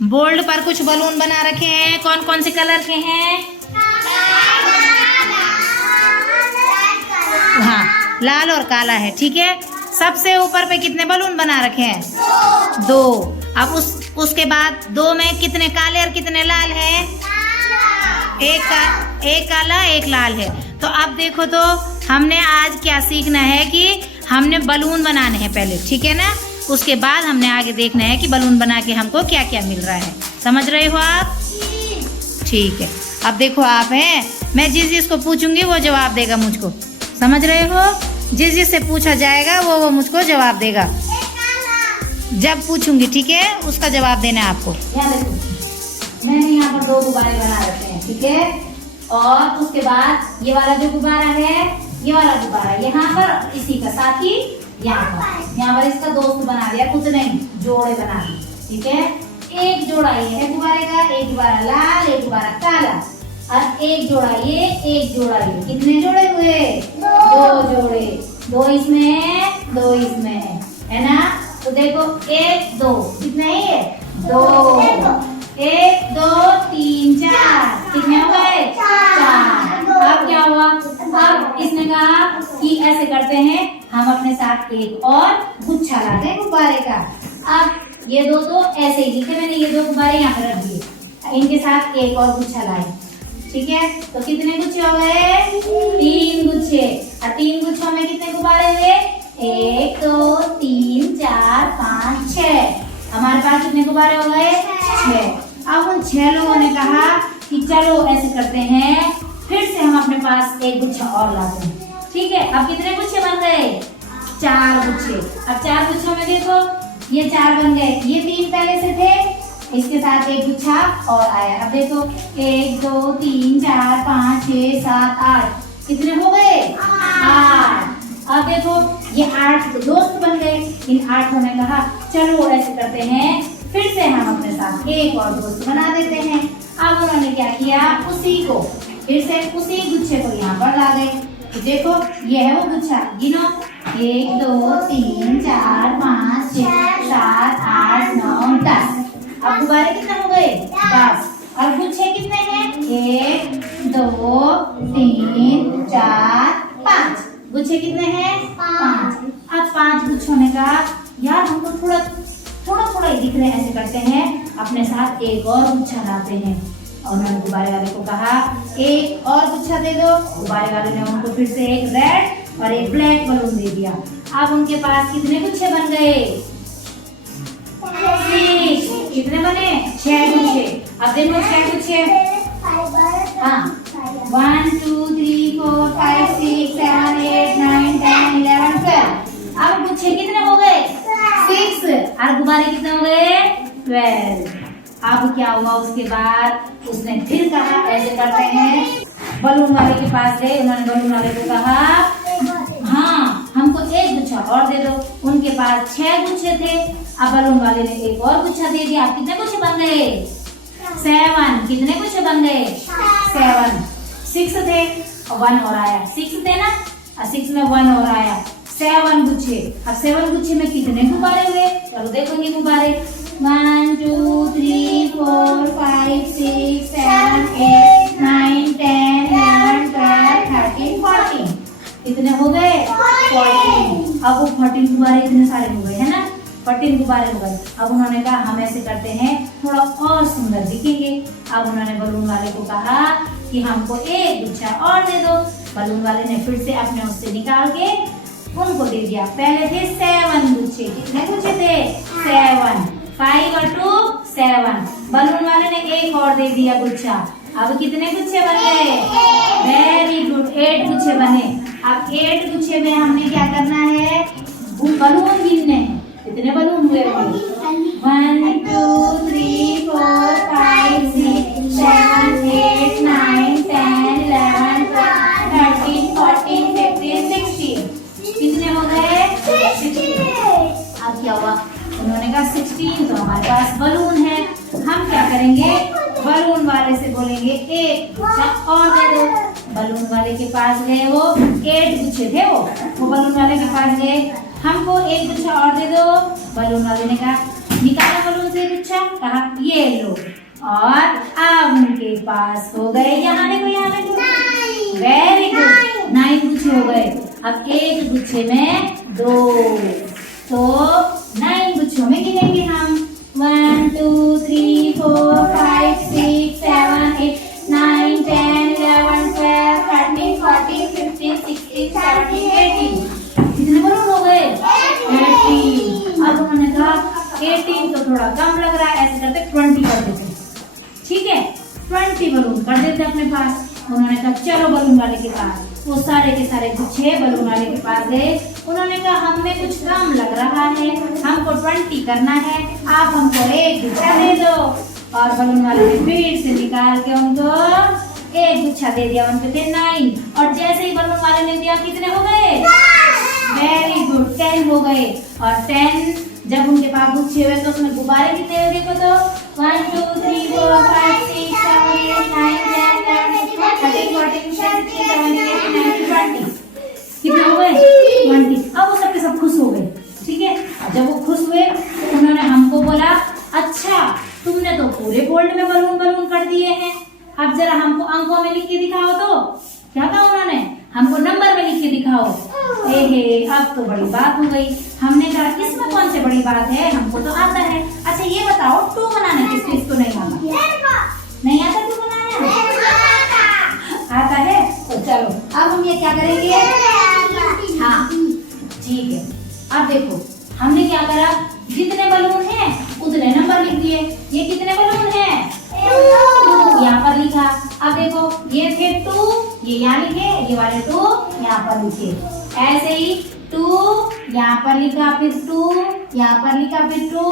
Board पर कुछ balloon बना रखे हैं। कौन कौन से कलर के हैं? हाँ, लाल और काला है। ठीक है, सबसे ऊपर पे कितने बलून बना रखे हैं? 2। अब उसके बाद 2 में कितने काले और कितने लाल है? एक काला एक लाल है। तो अब देखो, तो हमने आज क्या सीखना है कि हमने बलून बनाने हैं पहले, ठीक है ना। उसके बाद हमने आगे देखना है कि बलून बना के हमको क्या क्या मिल रहा है। समझ रहे हो आप? ठीक है। अब देखो आप हैं, मैं जिस जिसको पूछूंगी वो जवाब देगा मुझको। समझ रहे हो? जिस जिससे पूछा जाएगा वो मुझको जवाब देगा जब पूछूंगी, ठीक है। उसका जवाब देना है आपको। यहाँ देखो, मैंने यहाँ पर 2 गुब्बारे बना रखे हैं, ठीक है। और उसके बाद ये वाला जो गुब्बारा है, ये वाला गुब्बारा यहाँ पर, इसी का साथी यहाँ पर इसका दोस्त बना दिया, कुछ नहीं, जोड़े बना दिए, ठीक है। एक जोड़ा ये है गुब्बारे का, एक गुब्बारा लाल, एक गुब्बारा काला, और एक जोड़ा ये, एक जोड़ा ये। कितने जोड़े हुए? 2 जोड़े। 2 इसमें है, 2 इसमें है ना। तो देखो 1 2 कितने है ये? 2। 1 2 3 4 कितने हो गए? 4। अब क्या हुआ? अब इसने कहा कि ऐसे करते हैं, हम अपने साथ एक और गुच्छा लाते हैं गुब्बारे का। अब ये 2 तो ऐसे ही लिखे मैंने, ये 2 गुब्बारे यहाँ पे रख दिए, इनके साथ एक और गुच्छा लाए, ठीक है। तो कितने गुच्छे हो गए? 3 गुच्छे। और 3 गुच्छों में कितने गुब्बारे हुए? 1 2 3 4 5 6। हमारे पास कितने गुब्बारे हो गए? 6। अब उन 6 लोगों ने कहा कि चलो ऐसे करते हैं, फिर से हम अपने पास एक गुच्छा और लाते हैं, ठीक है। अब कितने गुच्छे बन गए? 4 गुच्छे। अब 4 गुच्छों में देखो, ये 4 बन गए, ये 3 पहले से थे, इसके साथ एक गुच्छा और आया। अब देखो 1 2 3 4 5 6 7 8 कितने हो गए? 8। अब देखो ये 8 दोस्त बन गए। इन 8 ने कहा चलो ऐसे करते हैं, फिर से हम अपने साथ एक और दोस्त बना देते हैं। अब उन्होंने क्या किया? उसी को फिर से उसी गुच्छे को यहाँ पर ला गए। तो देखो ये है वो गुच्छा, गिनो 1 2 3 4 5 6 7 8 9 10। अब गुब्बारे कितने हो गए? 10। और गुच्छे कितने हैं? 1 2 3 4 5। गुच्छे कितने हैं? 5। अब 5 गुच्छों ने कहा यार हमको थोड़ा ही दिख रहे हैं, ऐसे करते हैं, अपने साथ एक और गुच्छा लाते हैं। और उन्होंने गुब्बारे वाले को कहा एक और गुच्छा दे दो। गुब्बारे वाले ने उनको फिर से एक रेड और एक ब्लैक बलून दे दिया। अब उनके पास कितने गुच्छे बन गए? 6। कितने बने? 6 गुच्छे। अब देखो 6 गुच्छे, हाँ 1 2 3 4 5 6 7 8 9 10 11 12। अब गुच्छे कितने हो गए? 6। और गुब्बारे कितने हो गए? 12। अब क्या हुआ? उसके बाद उसने फिर कहा ऐसे करते हैं, बलून वाले के पास गए। उन्होंने बलून वाले को कहा हाँ हमको एक गुच्छा और दे दो। उनके पास 6 गुच्छे थे। अब बलून वाले ने एक और गुच्छा दे दिया। कितने गुच्छे बन गए? 7। कितने गुच्छे बन गए? 7। 6 थे और 1 और आया। 6 थे ना, और 6 में 1 और आया, 7 गुच्छे। अब 7 गुच्छे में कितने गुब्बारे हुए? चलो देखोगे गुब्बारे 1 2 3 4 5 6 7 8 9 10 11 12 13 14। कितने हो गए? 14। अब वो 14 गुब्बारे इतने सारे हो गए है ना, 14 गुब्बारे हो गए। अब उन्होंने कहा हम ऐसे करते हैं, थोड़ा और सुंदर दिखेंगे। अब उन्होंने बलून वाले को कहा कि हमको एक गुच्छा और दे दो। बलून वाले ने फिर से अपने उससे निकाल के उनको दे दिया। पहले थे 7 गुच्छे। कितने गुच्छे थे? 7। 5 और 2 7। बलून वाले ने एक और दे दिया गुच्छा। अब कितने गुच्छे बन गए? वेरी गुड, 8 गुच्छे बने। अब 8 गुच्छे में हमने क्या करना है? बलून गिनने हैं। कितने बलून हुए? 1 2 3 4 5 6 7 8 9 10 11 12 13 14 15 16। कितने हो गए? 16। अब क्या हुआ? उन्होंने कहा 16 तो हमारे पास बलून है, हम क्या करेंगे? बलून वाले से बोलेंगे एक गुच्छा और दे दो। बलून वाले के पास गए, वो 8 गुच्छे थे, वो बलून वाले के पास गए, हमको एक गुच्छा और दे दो। बलून वाले ने कहा निकाला बलून से गुच्छा, कहा ये लो, और अब उनके पास हो गए, यहाँ देखो, यहाँ देखो, वेरी गुड, 9 गुच्छे हो गए। अब एक गुच्छे में 2, तो 9 गुच्छों में गिनेंगे हम, 1 2 3 4 5 6 7 8 9 10 11 12 13 14 15 16 17 18। कितने बलून हो गए? 18। अब उन्होंने कहा 18 तो थोड़ा कम लग रहा है, ऐसे करते 20 कर देते, ठीक है, 20 बलून कर देते अपने पास। उन्होंने कहा चलो बलून वाले के पास, वो सारे के सारे गुच्छे बलून वाले के पास गए। उन्होंने कहा हमें कुछ कम लग रहा है, हमको 20 करना है, आप हमको एक गुच्छा दे दो। और बलून वाले ने फिर से निकाल के उनको एक गुच्छा दे दिया, उनके थे 9। और जैसे ही बलून वाले ने दिया, कितने हो गए? वेरी गुड, 10 हो गए। और 10 जब उनके पास गुच्छे हुए तो उसमें गुब्बारे कितने हुए देखो तो, 1 2 3 4 5 6 7 8 9 10 11 12 13 14 15 16 17 18 19 20। कितने हो गए? 20। अब वो सबके सब खुश हो गए, ठीक है। जब वो खुश हुए तो उन्होंने हमको बोला, अच्छा तुमने तो पूरे गोल्ड में बलून बलून कर दिए हैं, अब जरा हमको अंकों में लिख के दिखाओ। तो क्या कहा उन्होंने? हमको नंबर में लिख के दिखाओ। अब तो बड़ी बात हो गई। हमने कहा इसमें कौन सी बड़ी बात है, हमको तो आता है। अच्छा ये बताओ 2 बनाना किसको, इसको नहीं आता? नहीं आता 2 बनाना? आता है। तो चलो अब हम ये क्या करेंगे, हाँ ठीक है। अब देखो हमने क्या करा, जितने बलून हैं उतने नंबर लिख दिए। ये कितने बलून हैं? 2 यहाँ पर लिखा। अब देखो ये थे 2, ये यहाँ लिखे, ये वाले 2 यहाँ पर लिखे। ऐसे ही 2 यहाँ पर लिखा, फिर 2 यहाँ पर लिखा, फिर 2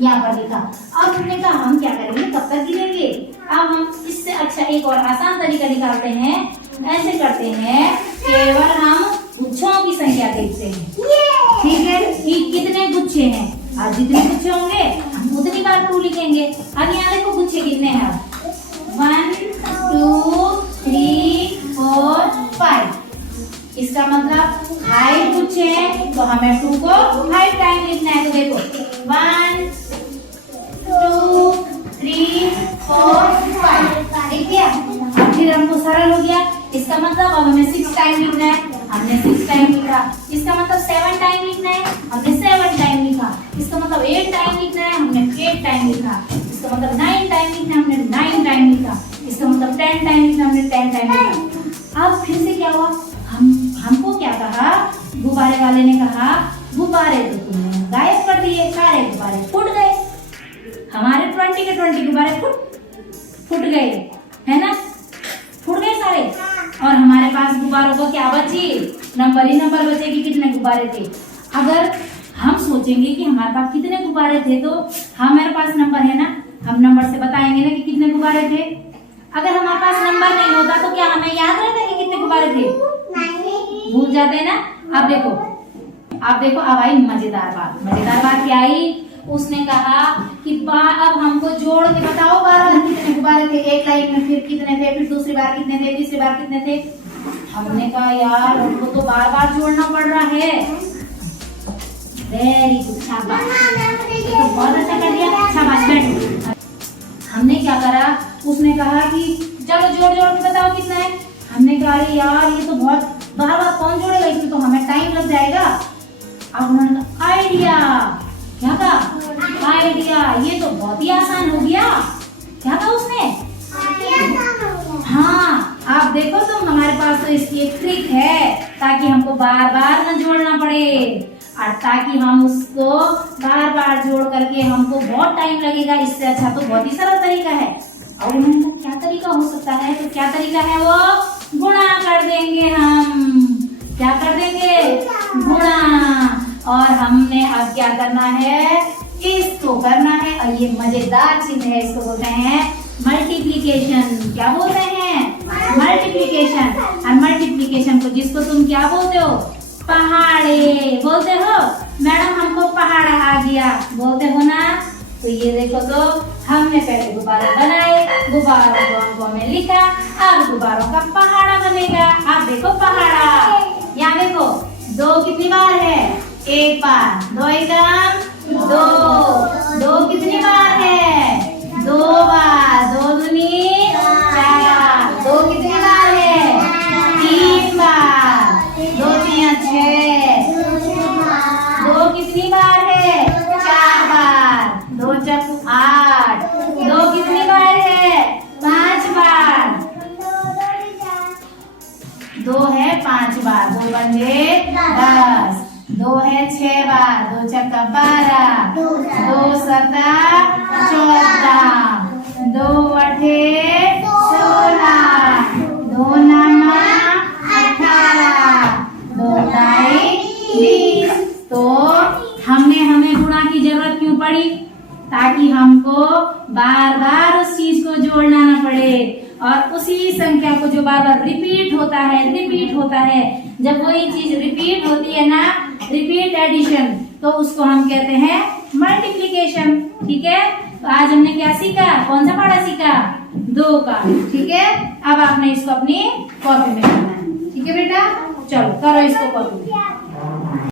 यहाँ पर लिखा। अब हमने कहा हम क्या करेंगे, कब तक गिनेंगे। अब हम इससे अच्छा एक और आसान तरीका निकालते हैं। ऐसे करते हैं, केवल हम गुच्छों की संख्या देखते हैं, ठीक है, कि कितने गुच्छे हैं। अब जितने गुच्छे होंगे हम उतनी बार 2 लिखेंगे। अब यहाँ देखो गुच्छे कितने हैं, 1 2 3 4 5। इसका मतलब 5 गुच्छे हैं, तो हमें 2 को 5 टाइम लिखना है। तो देखो 1 2 3 4 5, ठीक है। अब फिर हमको सरल हो गया। इसका मतलब अब हमें 6 टाइम लिखना है, हमने 6 टाइम लिखा। इसका मतलब 7 टाइम लिखना है, हमने 7 टाइम लिखा। इसका मतलब 8 टाइम लिखना है, हमने 8 टाइम लिखा। इसका मतलब 9 टाइम लिखना है, हमने 9 टाइम लिखा। इसका मतलब 10 टाइम लिखना, हमने 10 टाइम लिखा। अब फिर से क्या हुआ, हमको क्या कहा, गुब्बारे वाले ने कहा गुब्बारे तो तुमने गायब कर दिए, सारे गुब्बारे फूट गए। हमारे 20 के 20 गुब्बारे फूट गए, है ना, फूट गए सारे। और हमारे पास गुब्बारों को क्या बची, नंबर ही नंबर बचे कि कितने गुब्बारे थे। अगर हम सोचेंगे कि हमारे पास कितने गुब्बारे थे, तो हमारे पास नंबर है ना, हम नंबर से बताएंगे ना कि कितने गुब्बारे थे। अगर हमारे पास नंबर नहीं होता तो क्या हमें याद रहता कि कितने गुब्बारे थे? भूल जाते हैं ना। अब देखो अब आई मजेदार बात। मजेदार बात क्या आई, उसने कहा कि अब हमको जोड़ के बताओ 12 कितने गुब्बारे थे एक लाइन में, फिर कितने थे, फिर दूसरी बार कितने थे, तीसरी बार कितने थे। हमने कहा यार हमको तो बार बार जोड़ना पड़ रहा है। वेरी गुड, शाबाश, तो बहुत अच्छा कर दिया, शाबाश, बैठ। हमने क्या करा, उसने कहा कि चलो जोड़ जोड़ के बताओ कितना है। हमने कहा अरे यार ये तो बहुत बार बार कौन जोड़ेगा, इसमें तो हमें टाइम लग जाएगा। अब उन्होंने कहा आइडिया, क्या कहा, आइडिया, ये तो बहुत ही आसान हो गया। क्या कहा उसने, हाँ आप देखो तो हमारे पास तो इसकी एक ट्रिक है, ताकि हमको बार बार न जोड़ना पड़े, और ताकि हम उसको बार बार जोड़ करके हमको बहुत टाइम लगेगा, इससे अच्छा तो बहुत ही सरल तरीका है। और उन्होंने कहा क्या तरीका हो सकता है, तो क्या तरीका है, वो गुणा कर देंगे हम। क्या कर देंगे, गुणा। और हमने अब क्या करना है, इसको करना है। और ये मजेदार चीज है, इसको बोलते हैं मल्टीप्लिकेशन। क्या बोलते हैं, मल्टीप्लिकेशन। और मल्टीप्लिकेशन को जिसको तुम क्या बोलते हो, पहाड़े बोलते हो। मैडम हमको पहाड़ा आ गया बोलते हो ना। तो ये देखो तो हमने पहले गुब्बारे बनाए, गुब्बारों को अंकों में लिखा, अब गुब्बारों का पहाड़ा बनेगा। आप देखो पहाड़ा, यहाँ देखो 2 कितनी बार है, 1 बार, 2 एकम दो, दो कितनी बार है? 2 बार, 2 दूनी 4, 2 कितनी बार है? 3 बार, 2 3 6, 2 कितनी बार है? 4 बार, 2 4 8, 2 कितनी बार है? 5 बार, 2 है 5 बार, 2 पंजे 10, 2 है 6 बार, 2 चक्का 12, 2 सता 14, 2 अठे 16, 2 नामा 18, 2 ताई 20। तो हमें गुणा की जरूरत क्यों पड़ी? ताकि हमको बार बार उस चीज को जोड़ना ना पड़े और उसी संख्या को जो बार बार रिपीट होता है, जब वही चीज रिपीट होती है ना, रिपीट एडिशन, तो उसको हम कहते हैं मल्टीप्लिकेशन। ठीक है, तो आज हमने क्या सीखा? कौन सा पढ़ा सीखा? 2 का। ठीक है, अब आपने इसको अपनी कॉपी में करना है। ठीक है बेटा, चलो करो इसको कॉपी में।